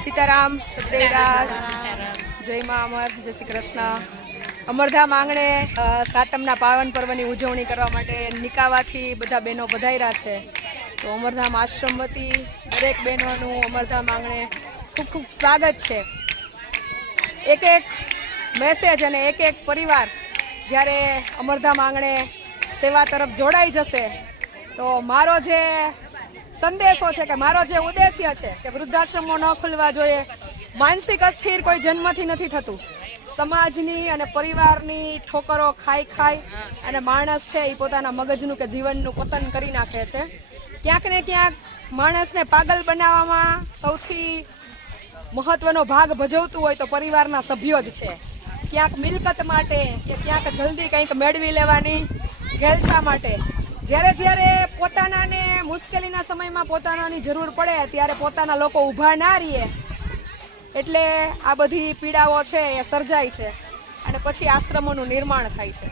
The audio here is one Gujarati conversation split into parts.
સીતારામ સદેવદાસ જય મા અમર, જય શ્રી કૃષ્ણ. અમરધામ આંગણે સાતમના પાવન પર્વની ઉજવણી કરવા માટે નિકાવાથી બધા બહેનો પધાર્યા છે. તો અમરધામ આશ્રમ વતી દરેક બહેનોનું અમરધામ આંગણે ખૂબ ખૂબ સ્વાગત છે. એક એક મેસેજ અને એક એક પરિવાર જ્યારે અમરધામ આંગણે સેવા તરફ જોડાઈ જશે, તો મારો જે સંદેશો છે કે મારો જે ઉદ્દેશ્ય છે કે વૃદ્ધાશ્રમો ન ખુલવા જોઈએ, માનસિક અસ્થિર કોઈ જન્મથી નથી થતું. સમાજની અને પરિવારની ઠોકરો ખાઈ ખાઈ અને માણસ છે એ પોતાના મગજનું કે જીવનનું પતન કરી નાખે છે. ક્યાંક ને ક્યાંક માણસને પાગલ બનાવવામાં સૌથી મહત્વનો ભાગ ભજવતું હોય તો પરિવારના સભ્યો જ છે. ક્યાંક મિલકત માટે કે ક્યાંક જલ્દી કંઈક મેળવી લેવાની, ઘેલછા માટે જ્યારે જ્યારે પોતાનાને મુશ્કેલીના સમયમાં પોતાનાની જરૂર પડે ત્યારે પોતાના લોકો ઊભા ના રહીએ. એટલે આ બધી પીડાઓ છે એ સર્જાય છે અને પછી આશ્રમોનું નિર્માણ થાય છે.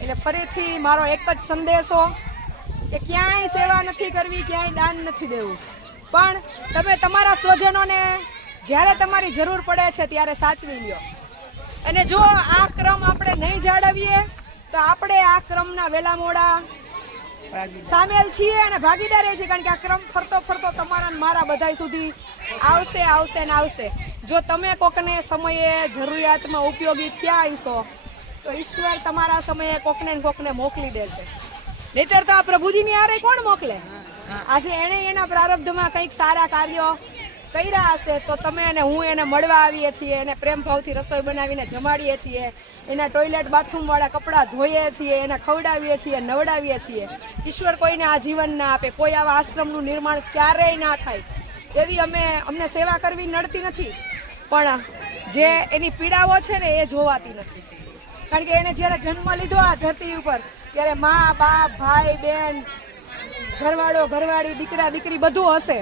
એટલે ફરીથી મારો એક જ સંદેશો કે ક્યાંય સેવા નથી કરવી, ક્યાંય દાન નથી દેવું. પણ તમે તમારા સ્વજનોને જ્યારે તમારી જરૂર પડે છે ત્યારે સાચવી લ્યો. અને જો આ ક્રમ આપણે નહીં જાળવીએ, તો આપણે આ ક્રમના વેલા મોડા સામેલ છીએ અને ભાગીદાર છીએ કારણ કે આ ક્રમ ફરતો ફરતો તમારા મારા બધાય સુધી આવશે આવશે ને આવશે. જો તમે કોકને સમયે જરૂરિયાતમાં ઉપયોગી થયા હશો તો ઈશ્વર તમારા સમયે કોકને ને કોકને મોકલી દેશે. નહીતર તો આ પ્રભુજીની આરે કોણ મોકલે? આજે એણે એના પ્રારબ્ધમાં કંઈક સારા કાર્યો કર્યા હશે, તો તમે અને હું એને મળવા આવીએ છીએ એને પ્રેમ ભાવથી રસોઈ બનાવીને જમાડીએ છીએ. એના ટોયલેટ બાથરૂમવાળા કપડાં ધોઈએ છીએ, એને ખવડાવીએ છીએ, નવડાવીએ છીએ. ઈશ્વર કોઈને આ જીવન ના આપે, કોઈ આવા આશ્રમનું નિર્માણ ક્યારેય ના થાય. એવી અમે, અમને સેવા કરવી નડતી નથી. પણ જે એની પીડાઓ છે ને, એ જોવાતી નથી. કારણ કે એને જ્યારે જન્મ લીધો આ ધરતી ઉપર, ત્યારે મા, બાપ, ભાઈ, બેન ઘરવાળો ઘરવાળી દીકરા દીકરી બધું હશે.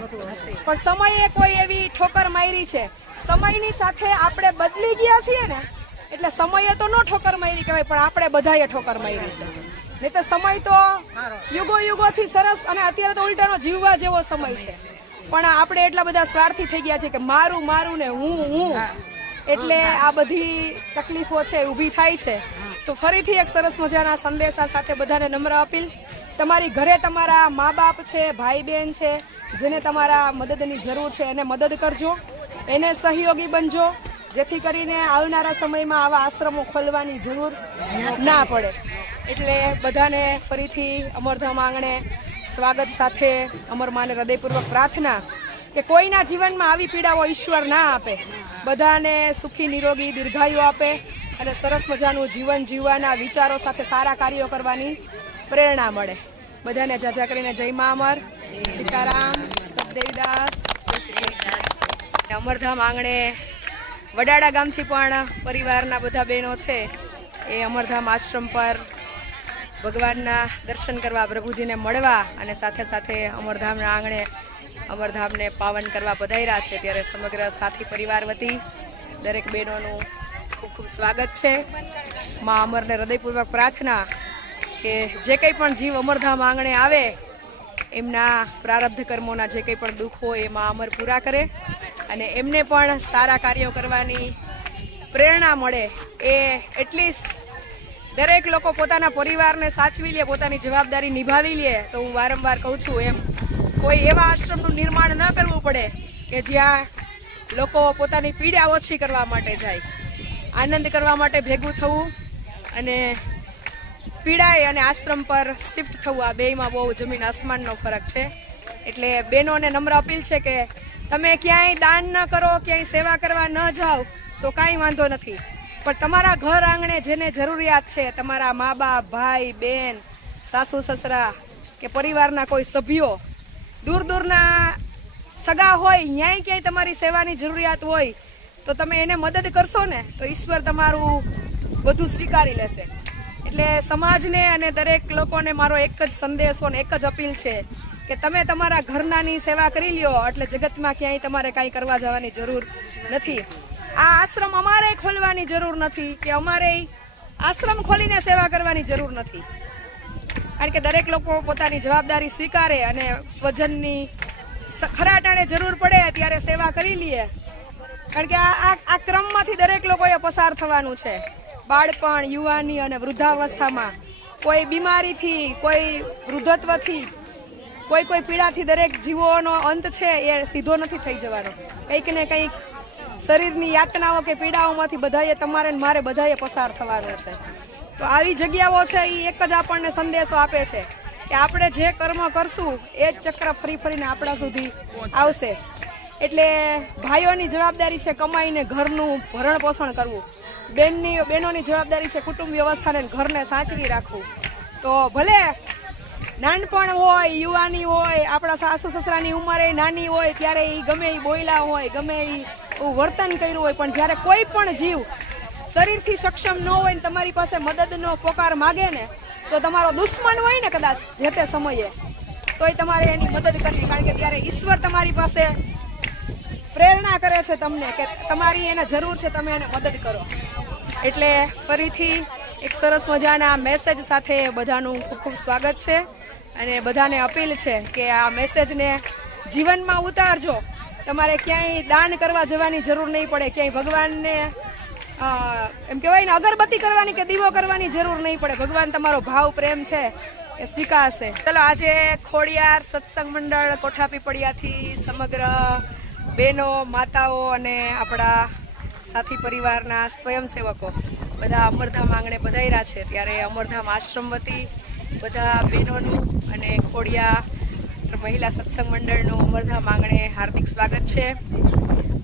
પણ સમયે કોઈ એવી ઠોકર મારી છે. સમયની સાથે આપણે બદલી ગયા છીએ ને એટલે સમયે તો નો ઠોકર મારી કહેવાય પણ આપણે બધાએ ઠોકર મારી છે. નહીં તો સમય તો યુગો યુગોથી સરસ અને અત્યારે તો ઉલટાનો જીવવા જેવો સમય છે. પણ આપણે એટલા બધા સ્વાર્થી થઈ ગયા છે કે મારું મારું ને હું હું. એટલે આ બધી તકલીફો છે ઊભી થાય છે. તો ફરીથી એક સરસ મજાના સંદેશા સાથે બધાને નમ્ર અપીલ. તમારી ઘરે તમારા મા બાપ છે ભાઈ બહેન છે, જેને તમારા મદદની જરૂર છે, એને મદદ કરજો. એને સહયોગી બનજો, જેથી કરીને આવનારા સમયમાં આવા આશ્રમો ખોલવાની જરૂર ના પડે. એટલે બધાને ફરીથી અમરધામ આંગણે સ્વાગત સાથે અમરમાને હૃદયપૂર્વક પ્રાર્થના કે કોઈના જીવનમાં આવી પીડાઓ ઈશ્વર ના આપે. બધાને સુખી, નિરોગી, દીર્ઘાયુ આપે અને સરસ મજાનું જીવન જીવવાના વિચારો સાથે સારા કાર્યો કરવાની પ્રેરણા મળે. બધાને જાજા કરીને જય મા અમર. સીતારામ, સદેવદાસ અમરધામ આંગણે વડાડા ગામથી પણ પરિવારના બધા બહેનો છે એ અમરધામ આશ્રમ પર ભગવાનના દર્શન કરવા પ્રભુજીને મળવા અને સાથે સાથે અમરધામના આંગણે અમરધામને પાવન કરવા પધાર્યા છે. ત્યારે સમગ્ર સાથી પરિવાર વતી દરેક બહેનોનું ખૂબ ખૂબ સ્વાગત છે. મા અમરને હૃદયપૂર્વક પ્રાર્થના કે જે કંઈ પણ જીવ અમરધામ આંગણે આવે, એમના પ્રારબ્ધ કર્મોના જે કંઈ પણ દુઃખ હોય એમાં અમર પૂરા કરે અને એમને પણ સારા કાર્યો કરવાની પ્રેરણા મળે એ એટલીસ્ટ દરેક લોકો પોતાના પરિવારને સાચવી લે, પોતાની જવાબદારી નિભાવી લે, તો હું વારંવાર કહું છું એમ, કોઈ એવા આશ્રમનું નિર્માણ ન કરવું પડે કે જ્યાં લોકો પોતાની પીડા ઓછી કરવા માટે જાય, આનંદ કરવા માટે ભેગું થવું અને પીડાય અને આશ્રમ પર શિફ્ટ થવું, આ બેયમાં બહુ જમીન આસમાનનો ફરક છે. એટલે બહેનોને નમ્ર અપીલ છે કે તમે ક્યાંય દાન ન કરો, ક્યાંય સેવા કરવા ન જાઓ, તો કાંઈ વાંધો નથી. પણ તમારા ઘર આંગણે જેને જરૂરિયાત છે, તમારા મા બાપ ભાઈ, બેન, સાસુ, સસરા કે પરિવારના કોઈ સભ્યો દૂર દૂરના સગા હોય, ન્યાય ક્યાંય તમારી સેવાની જરૂરિયાત હોય, તો તમે એને મદદ કરશો ને, તો ઈશ્વર તમારું બધું સ્વીકારી લેશે. એટલે સમાજને અને દરેક લોકોને મારો એક જ સંદેશો ને એક જ અપીલ છે કે તમે તમારા ઘરનાની સેવા કરી લ્યો, એટલે જગતમાં ક્યાંય તમારે કાંઈ કરવા જવાની જરૂર નથી. આ આશ્રમ અમારે ખોલવાની જરૂર નથી કે અમારે આશ્રમ ખોલીને સેવા કરવાની જરૂર નથી. કારણ કે દરેક લોકો પોતાની જવાબદારી સ્વીકારે અને સ્વજનની સ- ખરા જરૂર પડે ત્યારે સેવા કરી લઈએ કારણ કે આ આ ક્રમમાંથી દરેક લોકોએ પસાર થવાનું છે. બાળપણ, યુવાની અને વૃદ્ધાવસ્થામાં કોઈ બીમારીથી, કોઈ વૃદ્ધત્વથી, કોઈ કોઈ પીડાથી દરેક જીવોનો અંત છે એ સીધો નથી થઈ જવાનો. કંઈક ને કંઈક શરીરની યાતનાઓ કે પીડાઓમાંથી બધાએ તમારે મારે બધાએ પસાર થવાનું છે. તો આવી જગ્યાઓ છે એ એક જ આપણને સંદેશો આપે છે કે આપણે જે કર્મ કરશું, એ જ ચક્ર ફરી ફરીને આપણા સુધી આવશે. એટલે ભાઈઓની જવાબદારી છે કમાઈને ઘરનું ભરણ પોષણ કરવું. બેનની બહેનોની જવાબદારી છે કુટુંબ વ્યવસ્થાને ઘરને સાચવી રાખવું. તો ભલે નાનપણ હોય, યુવાની હોય, આપણા સાસુ સસરાની ઉંમરે નાની હોય, ત્યારે એ ગમે એ બોયલા હોય, ગમે એ વર્તન કર્યું હોય, પણ જ્યારે કોઈ પણ જીવ શરીરથી સક્ષમ ન હોય ને તમારી પાસે મદદનો પોકાર માગે ને, તો તમારો દુશ્મન હોય ને કદાચ જે તે સમયે. તોય તમારે એની મદદ કરવી, કારણ કે ત્યારે ઈશ્વર તમારી પાસે પ્રેરણા કરે છે તમને કે તમારી એને જરૂર છે, તમે એને મદદ કરો. એટલે ફરીથી એક સરસ મજાના મેસેજ સાથે બધાનું ખૂબ ખૂબ સ્વાગત છે અને બધાને અપીલ છે કે આ મેસેજને જીવનમાં ઉતારજો. તમારે ક્યાંય દાન કરવા જવાની જરૂર નહીં પડે, ક્યાંય ભગવાનને એમ કહેવાય ને, અગરબત્તી કરવાની કે દીવો કરવાની જરૂર નહીં પડે. ભગવાન તમારો ભાવ, પ્રેમ છે એ સ્વીકારશે. ચલો, આજે ખોડિયાર સત્સંગ મંડળ કોઠા પીપળિયાથી સમગ્ર બહેનો, માતાઓ અને આપણા સાથી પરિવારના સ્વયંસેવકો બધા અમરધામ આંગણે બધાયરા છે. ત્યારે અમરધામ આશ્રમ વતી બધા બહેનોનું અને ખોડિયા મહિલા સત્સંગ મંડળનું અમરધામ આંગણે હાર્દિક સ્વાગત છે.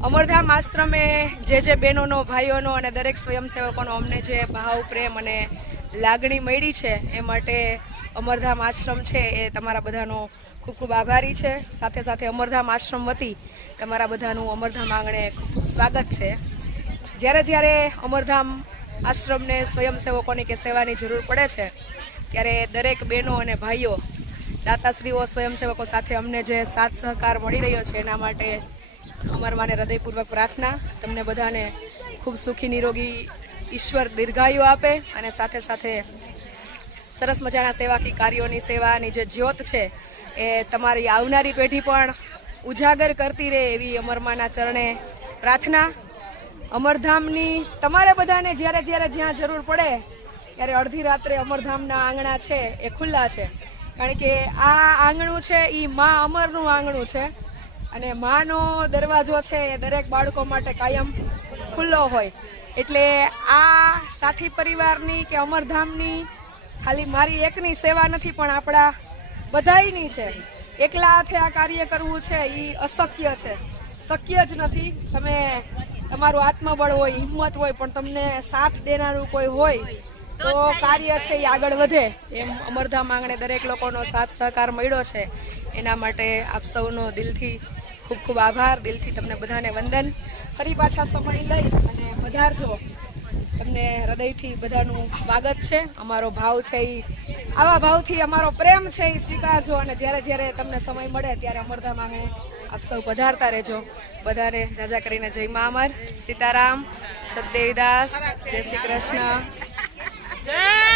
અમરધામ આશ્રમે જે જે બહેનોનો, ભાઈઓનો અને દરેક સ્વયંસેવકોનો અમને જે ભાવ, પ્રેમ અને લાગણી મળી છે, એ માટે અમરધામ આશ્રમ છે એ તમારા બધાનો ખૂબ ખૂબ આભારી છે. સાથે સાથે અમરધામ આશ્રમ વતી તમારા બધાનું અમરધામ આંગણે ખૂબ ખૂબ સ્વાગત છે. જ્યારે જ્યારે અમરધામ આશ્રમને સ્વયંસેવકોની કે સેવાની જરૂર પડે છે, ત્યારે દરેક બહેનો અને ભાઈઓ, દાતાશ્રીઓ, સ્વયંસેવકો સાથે અમને જે સાથ સહકાર મળી રહ્યો છે, એના માટે અમારા માને હૃદયપૂર્વક પ્રાર્થના. તમને બધાને ખૂબ સુખી, નિરોગી ઈશ્વર દીર્ઘાયુ આપે અને સાથે સાથે સરસ મજાના સેવાકી કાર્યોની સેવાની જે જ્યોત છે, એ તમારી આવનારી પેઢી પણ ઉજાગર કરતી રહે એવી અમરમાના ચરણે પ્રાર્થના. અમરધામની તમારે બધાને જ્યારે જ્યારે જ્યાં જરૂર પડે, ત્યારે અડધી રાત્રે અમરધામના આંગણા છે, એ ખુલ્લા છે. કારણ કે આ આંગણું છે એ મા અમરનું આંગણું છે. અને માનો દરવાજો છે, એ દરેક બાળકો માટે કાયમ ખુલ્લો હોય. એટલે આ સાથી પરિવારની કે અમરધામની ખાલી મારી એકની સેવા નથી પણ આપણા બધાની છે. એકલા હાથે આ કાર્ય કરવું છે એ અશક્ય છે. શક્ય જ નથી. તમે તમારું આત્મબળ હોય હિંમત હોય પણ તમને સાથ દેનારું કોઈ હોય તો કાર્ય છે એ આગળ વધે. એમ અમરધા માંગણે દરેક લોકોનો સાથ સહકાર મળ્યો છે. એના માટે આપ સૌનો દિલથી ખૂબ ખૂબ આભાર. દિલથી તમને બધાને વંદન. ફરી પાછા સમય લઈ અને પધારજો. તમને હૃદયથી બધાનું સ્વાગત છે. અમારો ભાવ છે એ આવા ભાવથી અમારો પ્રેમ છે એ સ્વીકારજો અને જ્યારે જ્યારે તમને સમય મળે ત્યારે અમરધામ અમે આપ સૌ પધારતા રહેજો. બધાને જાજા કરીને જય મા અમર. સીતારામ સતદેવીદાસ જય શ્રી કૃષ્ણ. જય